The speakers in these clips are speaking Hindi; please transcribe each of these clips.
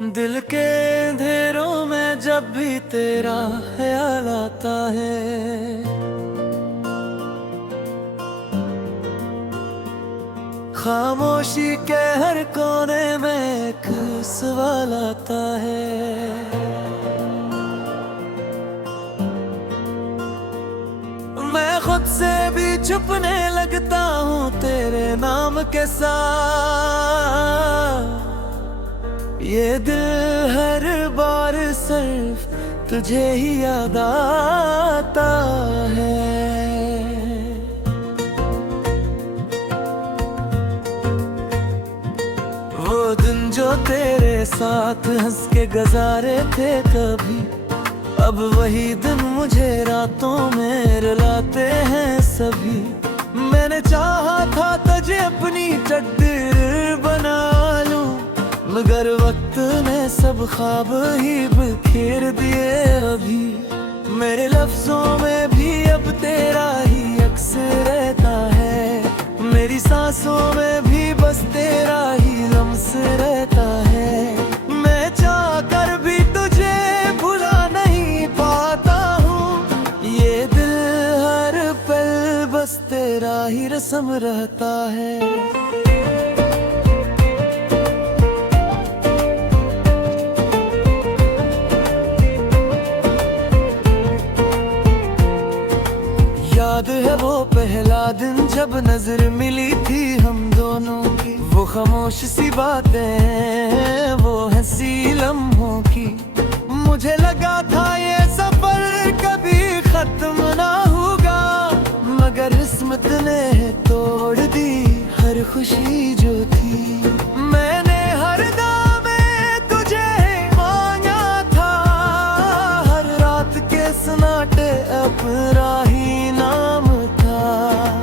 दिल के अंधेरों में जब भी तेरा ख्याल आता है, खामोशी के हर कोने में एक सवाल आता है। मैं खुद से भी छुपने लगता हूँ तेरे नाम के साथ। ये दिल हर बार सिर्फ तुझे ही याद आता है। वो दिन जो तेरे साथ हंस के गुजारे थे कभी, अब वही दिन मुझे रातों में रुलाते हैं सभी। मैंने चाहा था तुझे अपनी तकदीर बना लूं, मगर वक्त ने सब ख्वाब ही बिखेर दिए अभी। मेरे लफ्जों में भी अब तेरा ही अक्स रहता है, मेरी सांसों में भी बस तेरा ही लम्स रहता है। मैं चाह कर भी तुझे भुला नहीं पाता हूँ, ये दिल हर पल बस तेरा ही रस्म रहता है। याद है वो पहला दिन जब नजर मिली थी हम दोनों की, वो खामोश सी बातें, वो हंसी लम्हों की। मुझे लगा था ये सफर कभी खत्म ना होगा, मगर किस्मत ने तोड़ दी हर खुशी जो थी। मैंने हर दामे तुझे मांगा था, हर रात के सन्नाटे अपना ही नाम था।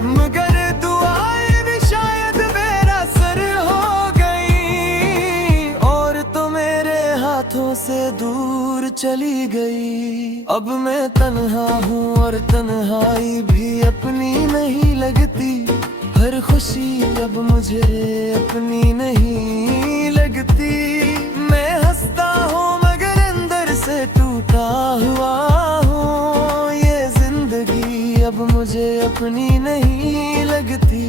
मगर दुआएं भी शायद मेरा सर हो गई, और तो मेरे हाथों से दूर चली गई। अब मैं तन्हा हूँ और तन्हाई भी अपनी नहीं लगती, हर खुशी अब मुझे अपनी नहीं लगती। मैं हंसता हूँ मगर अंदर से टूटा हुआ हूँ, ये जिंदगी अब मुझे अपनी नहीं लगती।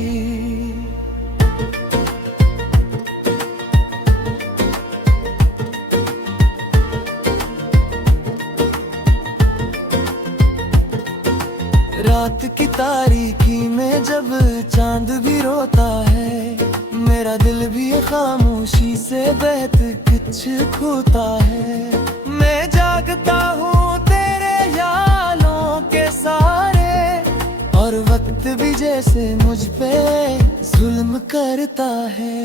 रात की तारीकी में जब चांद भी रोता है, मेरा दिल भी खामोशी से बहत कुछ खोता है। मैं जागता हूँ तेरे ख्यालों के सारे, और वक्त भी जैसे मुझ पे जुल्म करता है।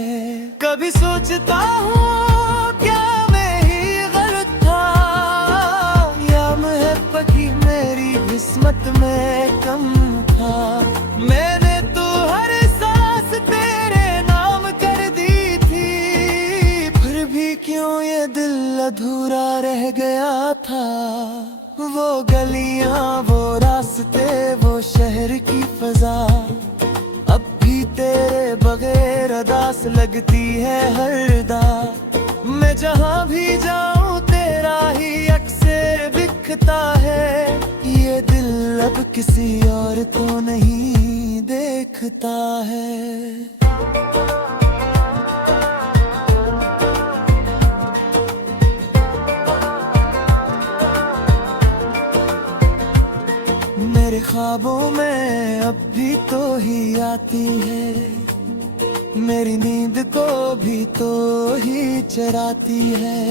कभी सोचता हूँ क्या मैं ही गलत था, या महब्बत ही मेरी किस्मत में कम था। मैंने तो हर सांस तेरे नाम कर दी थी, फिर भी क्यों ये दिल अधूरा रह गया था। वो गलियां, वो रास्ते, वो शहर की फजा, अब भी तेरे बगैर अदास लगती है हर दा। मैं जहाँ भी जाऊँ तेरा ही अक्से दिखता है, ये दिल अब किसी और को नहीं देखता है। मेरे ख्वाबों में अब भी तो ही आती है, मेरी नींद को भी तो ही चराती है।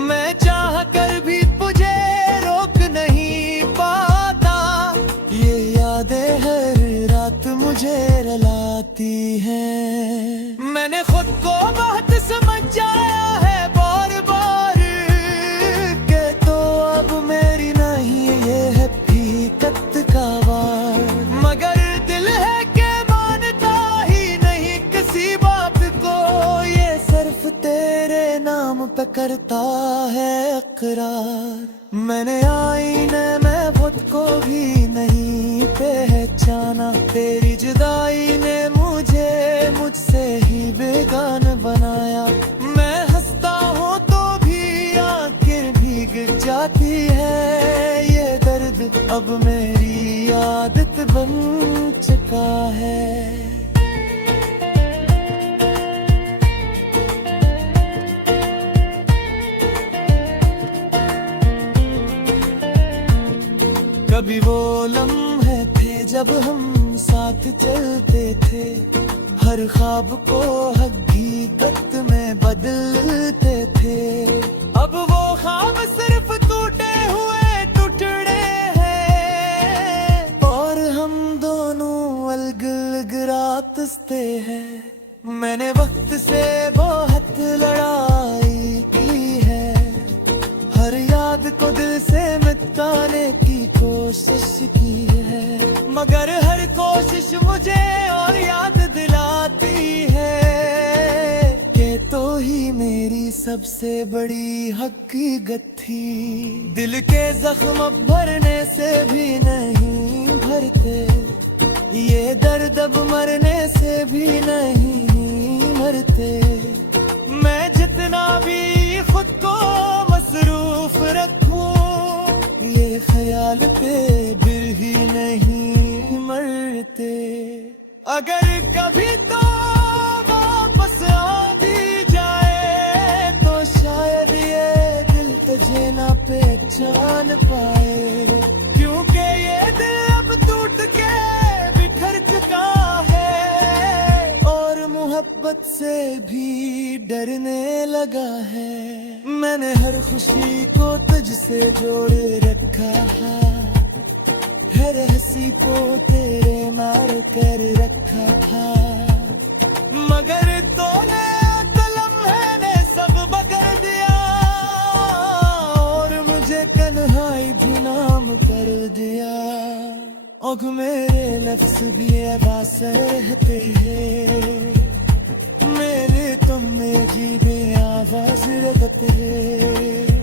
मैं चाह कर भी तुझे रोक नहीं पाता, ये यादें हर रात मुझे रुलाती हैं। मैंने खुद को बहुत समझ जाया है बार बार के, तो अब मेरी नहीं ये है हकीकत का वार। मगर दिल है कि मानता ही नहीं किसी बात को, ये सिर्फ तेरे नाम पे करता है इकरार। मैंने आईने में खुद को भी नहीं पहचाना, तेरी जुदाई ने मुझे मुझसे ही बेगान बनाया। मैं हंसता हूँ बन चुका है। कभी वो लम्हे थे जब हम साथ चलते थे, हर ख्वाब को हकीकत में बदलते थे। अब वो ख्वाब सिर्फ टूटे हुए टुकड़े हैं, और हम दोनों अलग अलग रास्ते हैं। मैंने वक्त से बहुत लड़ाई की है, हर याद को दिल से मिटाने की कोशिश की है, मगर हर कोशिश मुझे और याद दिलाती है कि तो ही मेरी सबसे बड़ी हकीकत थी। दिल के जख्म भरने से भी नहीं भरते, ये दर्द अब मरने से भी नहीं मरते। मैं जितना भी खुद को मसरूफ रखूं, ये ख्याल पे दिल ही नहीं मरते। अगर कभी तो वापस आ भी जाए, तो शायद ये दिल तुझे ना पहचान पाए, क्योंकि ये दिल अब टूट के बिखर चुका है, और मोहब्बत से भी डरने लगा है। मैंने हर खुशी को तुझसे जोड़े रखा है हंसी को तेरे मार कर रखा था, मगर तूने कलम ने सब बदल दिया, और मुझे तन्हाई भी नाम कर दिया। और मेरे लफ्ज भी आवाज़ रहते हैं, मेरे तुमने अजीब आवाज रखते हैं।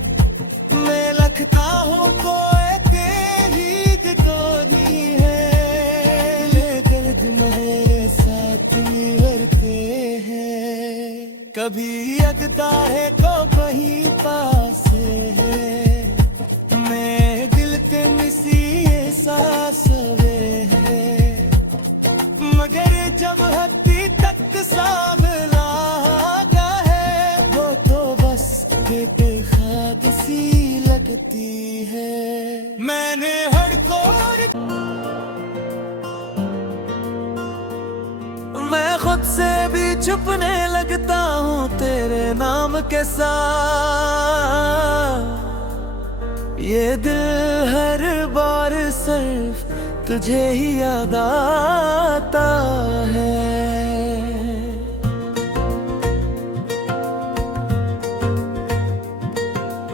मैं लगता हूँ तो एक ही कोनी है, ये दर्द मेरे साथ निभरते हैं। कभी लगता है तो कहीं पास है, मैं दिल के मिसी एहसास है, मगर जब हत्ती तक साफ लागा है, वो तो बस बेखाद सी लगती है। मैंने हर कोर मैं खुद से भी छुपने लगता हूँ तेरे नाम के साथ, ये दिल हर बार सिर्फ तुझे ही याद आता है।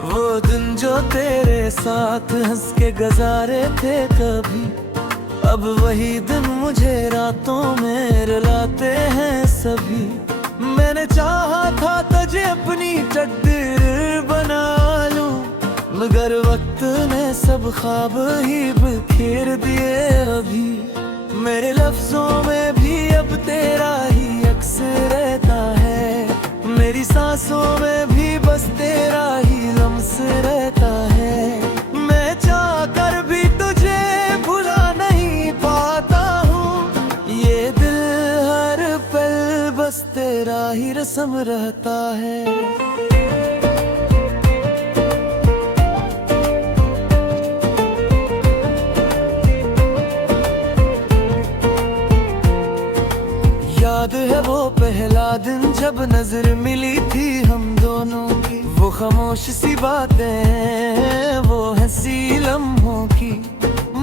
वो दिन जो तेरे साथ हंस के गुजारे थे कभी, अब वही दिन मुझे रातों में रुलाते हैं सभी। मैंने चाहा था तुझे अपनी तकदीर बना लूं, मगर वक्त ने सब ख्वाब ही बिखेर दिए अभी। मेरे लफ्जों में भी अब तेरा ही अक्स रहता है, मेरी सांसों में भी बस तेरा ही लम्स रहता है। मैं चाह कर भी तुझे भुला नहीं पाता हूँ, ये दिल हर पल बस तेरा ही रस्म रहता है। याद है वो पहला दिन जब नजर मिली थी हम दोनों की, वो खामोश सी बातें, वो हंसी लम्हों की।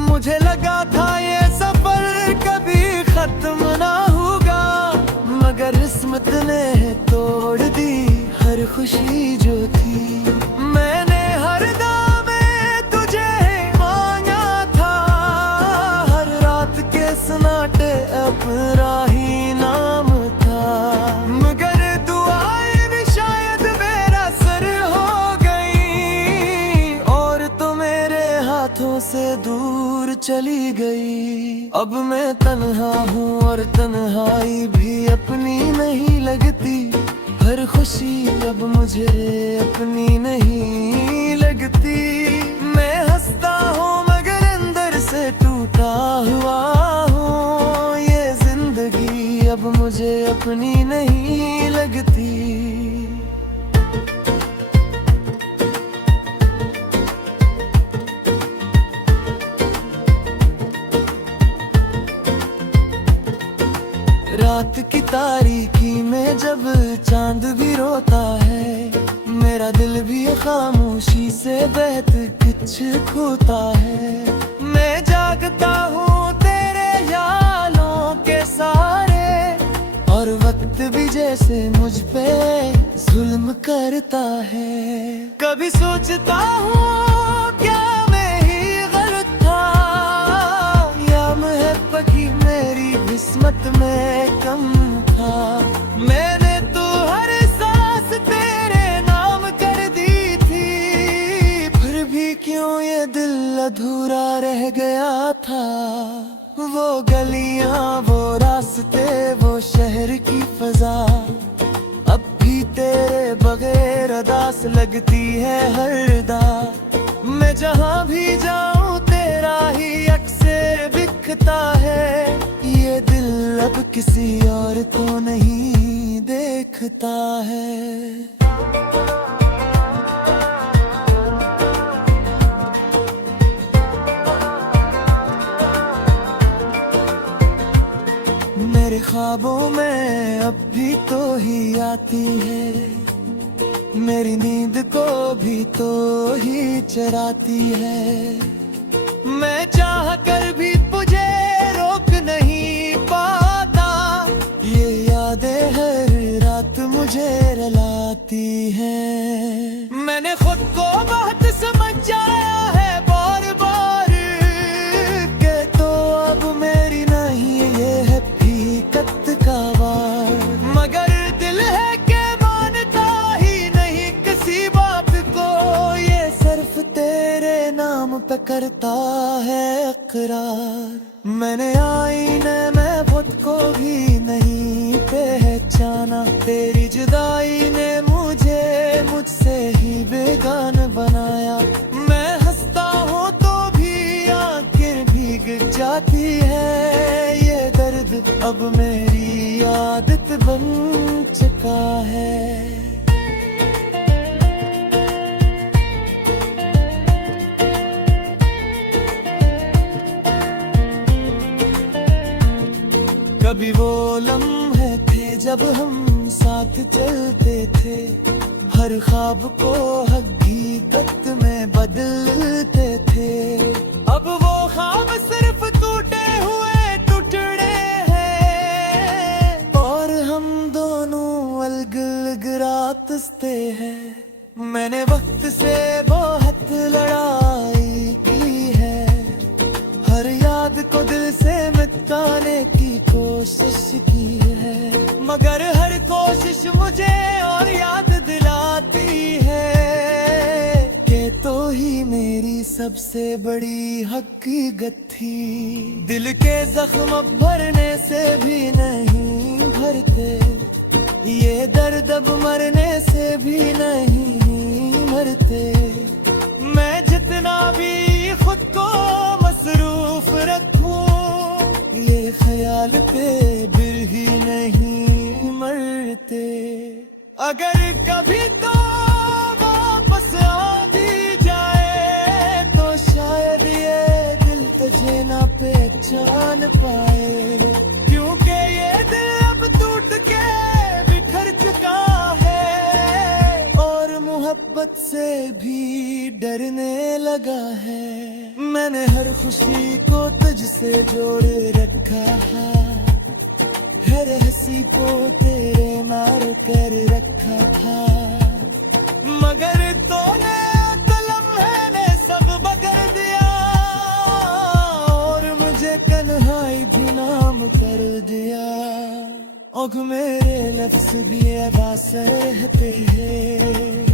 मुझे लगा था ये सफर कभी खत्म ना होगा, मगर किस्मत ने तोड़ दी हर खुशी जो थी। मैंने हर दामे तुझे मांगा था, हर रात के सन्नाटे अपना ही नाम था, मगर दुआएं भी शायद मेरा सर हो गई, और तो मेरे हाथों से दूर चली गई। अब मैं तन्हा हूँ और तन्हाई भी अपनी नहीं लगती, हर खुशी अब मुझे अपनी नहीं लगती। मैं हंसता हूँ मगर अंदर से टूटा हुआ अपनी नहीं लगती। रात की तारीकी में जब चांद भी रोता है, मेरा दिल भी खामोशी से बहत कुछ खोता है। मैं जागता हूँ तेरे ख्यालों के सारे, और वक्त भी जैसे मुझ पे जुल्म करता है। कभी सोचता हूँ क्या मैं ही गलत था, या मोहब्बत की मेरी किस्मत में कम था। मैंने तो हर सांस तेरे नाम कर दी थी, फिर भी क्यों ये दिल अधूरा रह गया था। वो गलियां, वो रास्ते, वो शहर की फजा, अब भी तेरे बगैर अदास लगती है हरदा। मैं जहाँ भी जाऊँ तेरा ही अक्से दिखता है, ये दिल अब किसी और को नहीं देखता है। मेरे ख्वाबों में अब भी तो ही आती है, मेरी नींद को भी तो ही चराती है। मैं चाह कर भी तुझे रोक नहीं पाता, ये यादें हर रात मुझे रुलाती हैं। मैंने खुद को बहुत समझाया है बार बार, के तो अब मेरी नहीं ये है हकीकत का वार। मगर दिल है के मानता ही नहीं किसी बात को, ये सिर्फ तेरे नाम पे करता है इकरार। मैंने आईने में खुद को भी नहीं पहचाना, तेरी जुदाई ने मुझे मुझसे ही बेगान बनाया। मैं हंसता हूँ तो भी आंखें भीग जाती है, ये दर्द अब मेरी आदत बन चुका है। कभी वो लम्हे थे जब हम साथ चलते थे, हर ख्वाब को हकीकत में बदलते थे। अब वो ख्वाब सिर्फ टूटे हुए टुकड़े हैं, और हम दोनों अलग अलग रास्ते हैं। मैंने वक्त से बहुत लड़ाई की है, हर याद को दिल से मिटाने की कोशिश की है। मगर हर कोशिश मुझे और याद दिलाती है कि तो ही मेरी सबसे बड़ी हकीकत थी। दिल के जख्म भरने से भी नहीं भरते, ये दर्द अब मरने से भी नहीं मरते। मैं जितना भी खुद को मसरूफ रखूं, ये ख्याल पे दिल ही नहीं मरते। अगर कभी तो वापस आ भी जाए, तो शायद ये दिल तुझे ना पहचान पाए, क्योंकि ये दिल अब टूट के बिखर चुका है, और मोहब्बत से भी डरने लगा है। मैंने हर खुशी को तुझसे जोड़े रखा है, हर हंसी को तेरे मार कर रखा था। मगर तूने तो लम्हे ने सब बगड़ दिया, और मुझे कन्हाई भी नाम कर दिया। और मेरे लफ्ज़ भी आवाज़ रहते हैं,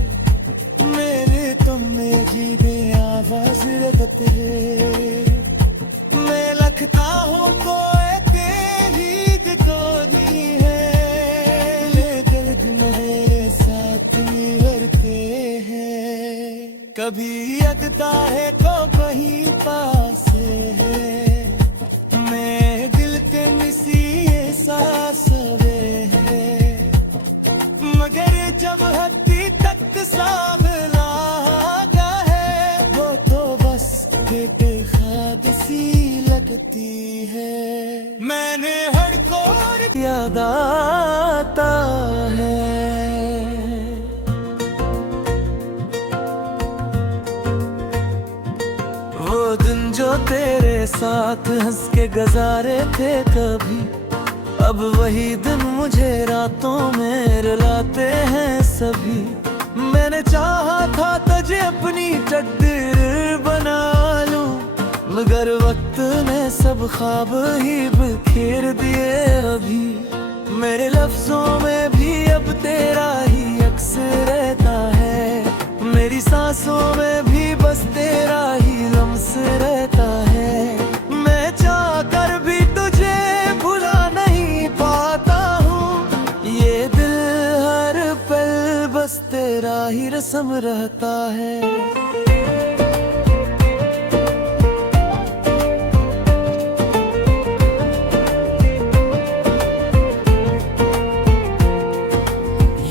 मेरे तुमने जीते आवाज रखते हैं। मैं लगता हूँ तो एक ही दिखोनी है, ये दर्द मेरे साथ निभरते हैं। कभी लगता है तो कहीं पास है, मैं दिल के मिसी एहसास है। जब हड्डी तक सांवला है, वो तो बस बेखाद सी लगती है। मैंने हड़कोर याद आता है। वो दिन जो तेरे साथ हंस के गुजारे थे कभी, अब वही दिन मुझे रातों में रुलाते हैं सभी। मैंने चाहा था तुझे अपनी तकदीर बना लूं, मगर वक्त ने सब ख्वाब ही बिखेर दिए अभी। मेरे लफ्जों में भी अब तेरा ही अक्स रहता है, मेरी सांसों में भी बस तेरा ही लम्स रहता है। मैं चाह कर भी तुझे भुला नहीं पाता हूँ, ये दिल हर पल बस तेरा ही रस्म रहता है।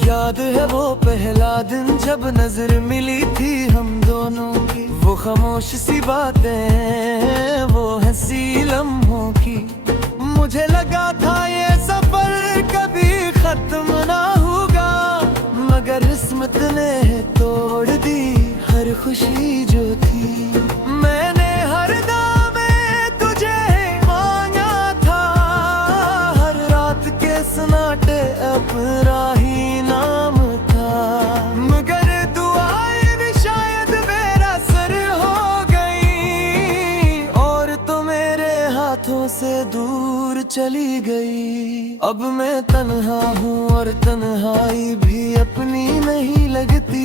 याद है वो पहला दिन जब नजर मिली थी हम दोनों की, वो खामोश सी बातें, वो हंसी लम्हों की। मुझे लगा था ये सफर कभी खत्म ना होगा, मगर किस्मत ने तोड़ दी हर खुशी जो थी। मैंने हर दामे तुझे मांगा था, हर रात के सन्नाटे अपना ही नाम था, मगर दुआएं भी शायद मेरा सर हो गई, और तो मेरे हाथों से दूर चली गई। अब मैं तन्हा हूँ और तन्हाई भी अपनी नहीं लगती,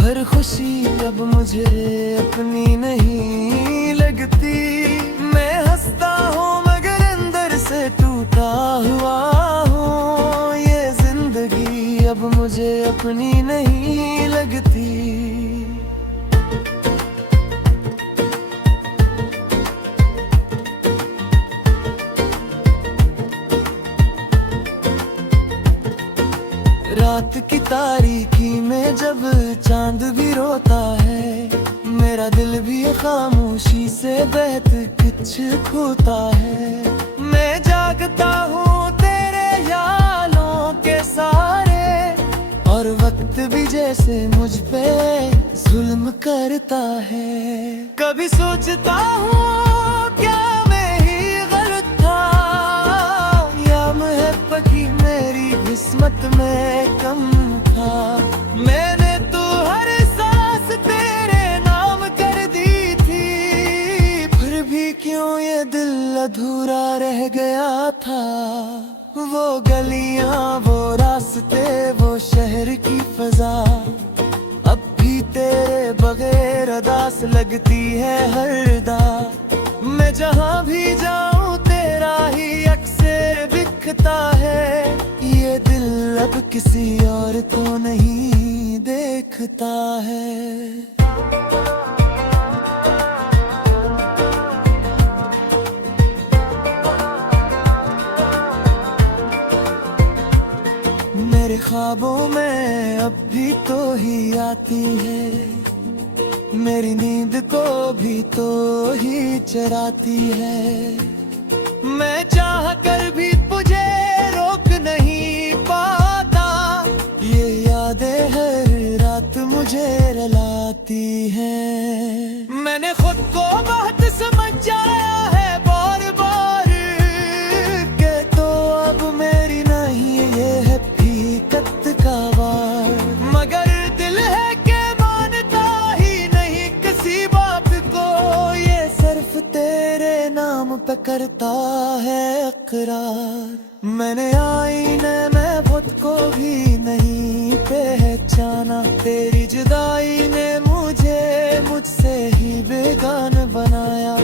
हर खुशी अब मुझे अपनी नहीं लगती। मैं हंसता हूँ मगर अंदर से टूटा हुआ हूँ, ये जिंदगी अब मुझे अपनी नहीं लगती। रात की तारीकी में जब चांद भी रोता है, मेरा दिल भी खामोशी से बहत कुछ खोता है। मैं जागता हूँ तेरे ख्यालों के सारे, और वक्त भी जैसे मुझ पे जुल्म करता है। कभी सोचता हूँ क्या मैं ही गलत था, या मोहब्बत की मेरी किस्मत में कम था। मैंने तो हर सांस तेरे नाम कर दी थी, फिर भी क्यों ये दिल अधूरा रह गया था। वो गलियां, वो रास्ते, वो शहर की फजा, अब भी तेरे बगैर अदास लगती है हर दा। मैं जहाँ भी जाऊँ तेरा ही अक्सर दिखता है, ये दिल अब किसी और को नहीं देखता है। मेरे ख्वाबों में अब भी तो ही आती है, मेरी नींद को भी तो ही चराती है। मैं चाह कर भी तुझे रोक नहीं पाता, ये यादें हर रात मुझे रुलाती हैं। मैंने खुद को बहुत समझ जाया है बार बार, के तो अब मेरी नहीं ये है हकीकत का वार। मगर दिल है के मानता ही नहीं किसी बात को, ये सिर्फ तेरे नाम पे करता है इकरार। मैंने आईने में खुद को भी नहीं पहचाना, तेरी जुदाई ने मुझे मुझसे ही बेगान बनाया।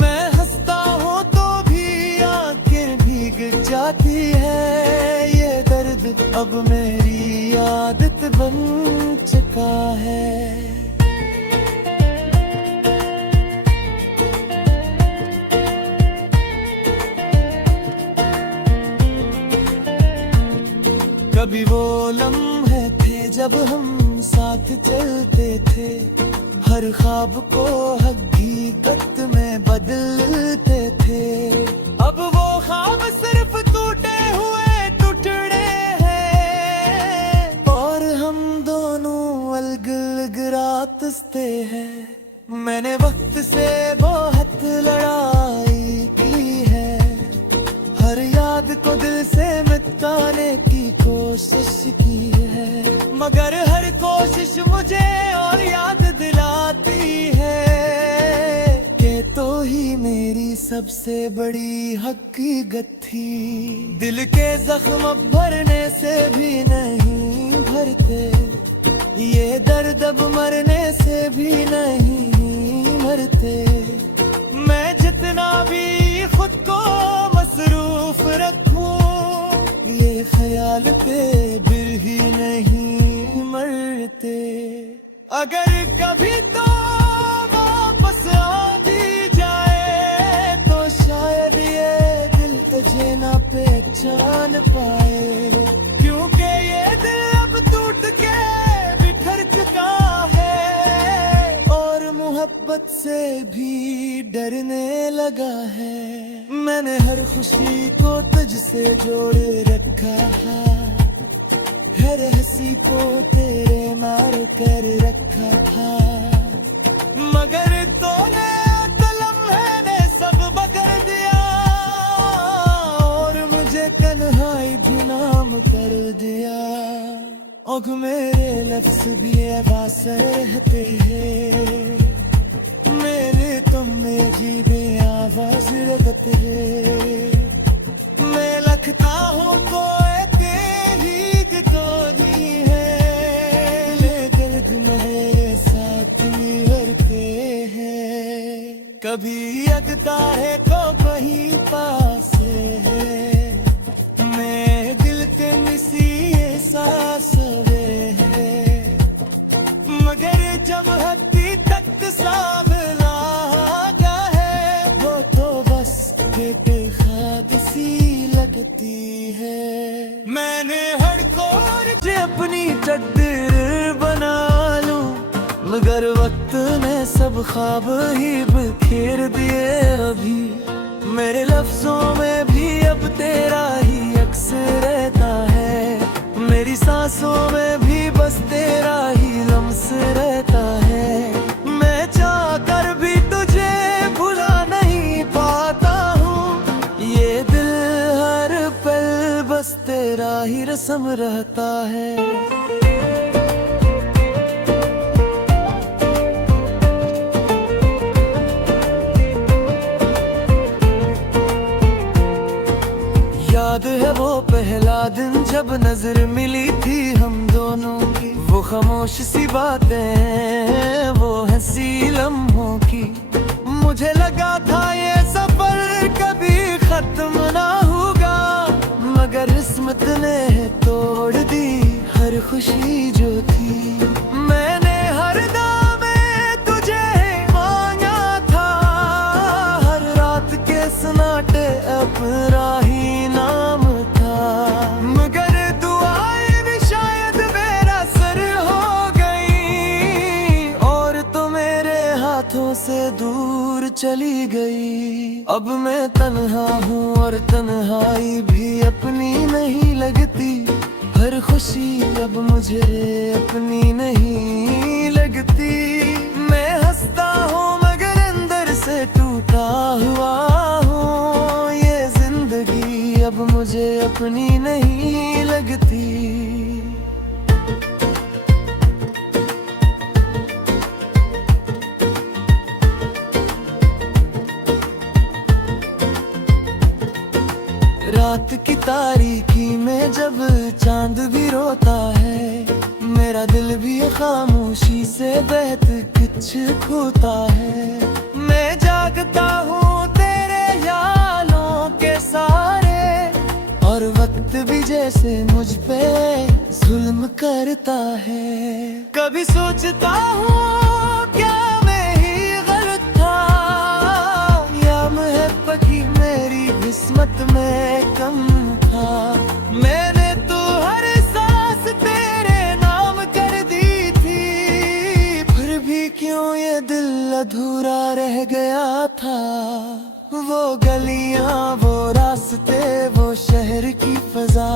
मैं हंसता हूँ तो भी आंखें भीग जाती है, ये दर्द अब मेरी आदत बन चुका है। कभी वो लम्हे थे जब हम साथ चलते थे, हर ख्वाब को हकीकत में बदलते थे। अब वो ख्वाब सिर्फ टूटे हुए टुकड़े हैं, और हम दोनों अलग अलग रास्ते हैं। मैंने वक्त से बहुत लड़ाई की है, हर याद को दिल से मिटाने की कोशिश की है, मगर हर कोशिश मुझे और याद दिलाती है कि तो ही मेरी सबसे बड़ी हकीकत थी। दिल के जख्म अब भरने से भी नहीं भरते, ये दर्द अब मरने से भी नहीं मरते। मैं जितना भी खुद को मसरूफ रखूं, ये ख्याल पे दिल ही नहीं मरते। अगर कभी तो वापस आ भी जाए, तो शायद ये दिल तुझे ना पहचान पाए, क्योंकि ये दिल अब टूट के बिखर चुका है, और मोहब्बत से भी डरने लगा है। मैंने हर खुशी को तुझसे जोड़े रखा है, हर हंसी को तेरे नार कर रखा था, मगर तूने लम्हे ने सब बदल दिया, और मुझे तन्हाई भी नाम कर दिया। अब मेरे लफ्ज भी आवाज़ रहते हैं, मेरे तुमने अजीबे आवाज रखते हैं। मैं लगता हूँ तो कोई है, लेकिन तुम्हारे साथ निभरते हैं। कभी लगता है तो कहीं पास है, मैं दिल के मिसी एहसास है, मगर जब हत्ती तक साफ लागा है, वो तो बस बेखाद सी लगती है। मैंने हर कोर से अपनी तकदीर बना लूं, मगर वक्त ने सब ख्वाब ही बिखेर दिए। अभी मेरे लफ्जों में भी अब तेरा ही अक्स रहता है, मेरी सांसों में भी बस तेरा ही लम्स रहता है। मैं चाह कर भी तुझे भुला नहीं पाता हूँ, ये दिल हर पल बस तेरा ही रस्म रहता है। याद है वो पहला दिन जब नजर मिली थी हम दोनों की, वो खामोश सी बातें, वो हंसी लम्हों की। मुझे लगा था ये सफर कभी खत्म ना होगा, मगर किस्मत ने तोड़ दी हर खुशी जो थी। मैंने हर दामे तुझे मांगा था, हर रात के सन्नाटे अपना ही नाम था, मगर दुआएं भी शायद मेरा सर हो गई, और तो मेरे हाथों से दूर चली गई। अब मैं तन्हा हूँ और तन्हाई भी अपनी नहीं लगती, हर खुशी अब मुझे अपनी नहीं लगती। मैं हंसता हूँ मगर अंदर से टूटा हुआ हूँ, ये जिंदगी अब मुझे अपनी नहीं लगती। रात की तारीकी में जब चांद भी रोता है, मेरा दिल भी खामोशी से बहत कुछ खोता है। मैं जागता हूँ तेरे ख्यालों के सारे, और वक्त भी जैसे मुझ पे जुल्म करता है। कभी सोचता हूँ क्या मैं ही गलत था, या मोहब्बत ही मेरी किस्मत में कम था। मैंने तो हर सांस तेरे नाम था। वो गलियां, वो रास्ते, वो शहर की फजा,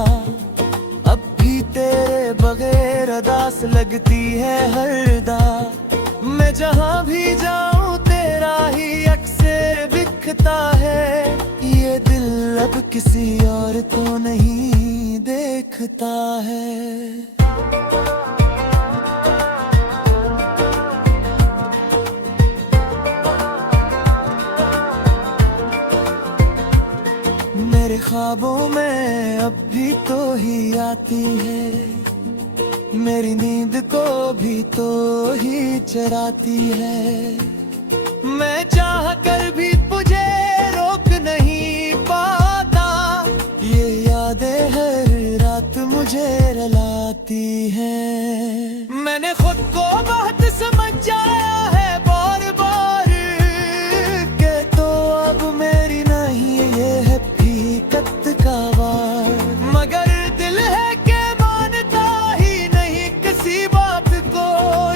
अब भी तेरे बगैर अदास लगती है हरदा। मैं जहाँ भी जाऊँ तेरा ही अक्सर दिखता है, ये दिल अब किसी और को नहीं देखता है। मेरे ख्वाबों में अब भी तो ही आती है, मेरी नींद को भी तो ही चराती है। मैं चाह कर भी तुझे रोक नहीं पाता, ये यादें हर रात मुझे रुलाती हैं। मैंने खुद को बहुत समझ जाया है बार बार के, तो अब मेरी नहीं ये है हकीकत का वार। मगर दिल है कि मानता ही नहीं किसी बात को,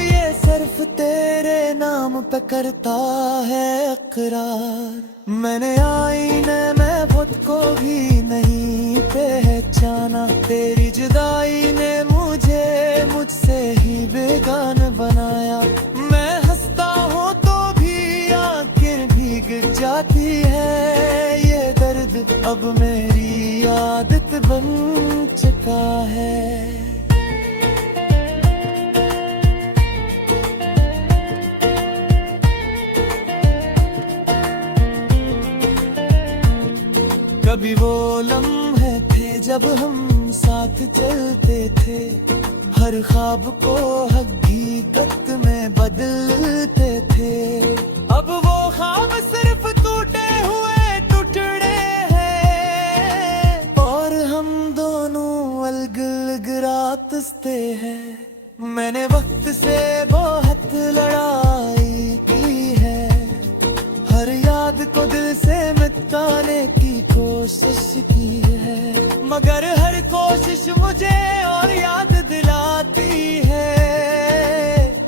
ये सिर्फ तेरे नाम पे करता है इकरार। मैंने आईने में खुद को भी नहीं पहचाना, तेरी जुदाई ने मुझे मुझसे ही बेगान बनाया। मैं हंसता हूँ तो भी आंखें भीग जाती है, ये दर्द अब मेरी आदत बन चुका है। कभी वो लम्हे थे जब हम साथ चलते थे, हर ख्वाब को हकीकत में बदलते थे। अब वो ख्वाब सिर्फ टूटे हुए टुकड़े हैं, और हम दोनों अलग अलग रास्ते हैं। मैंने वक्त से बहुत लड़ाई की है, हर याद को दिल से मिटाने की कोशिश की है, मगर हर कोशिश मुझे और याद दिलाती है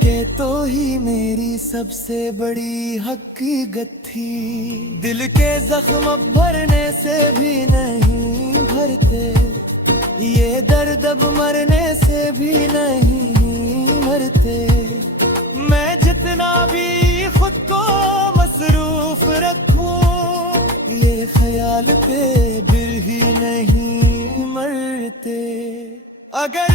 कि तो ही मेरी सबसे बड़ी हकीकत थी। दिल के जख्म भरने से भी नहीं भरते, ये दर्द अब मरने से भी नहीं मरते। मैं जितना भी खुद को मसरूफ रखूं, ये ख्याल पे दिल ही नहीं मरते। अगर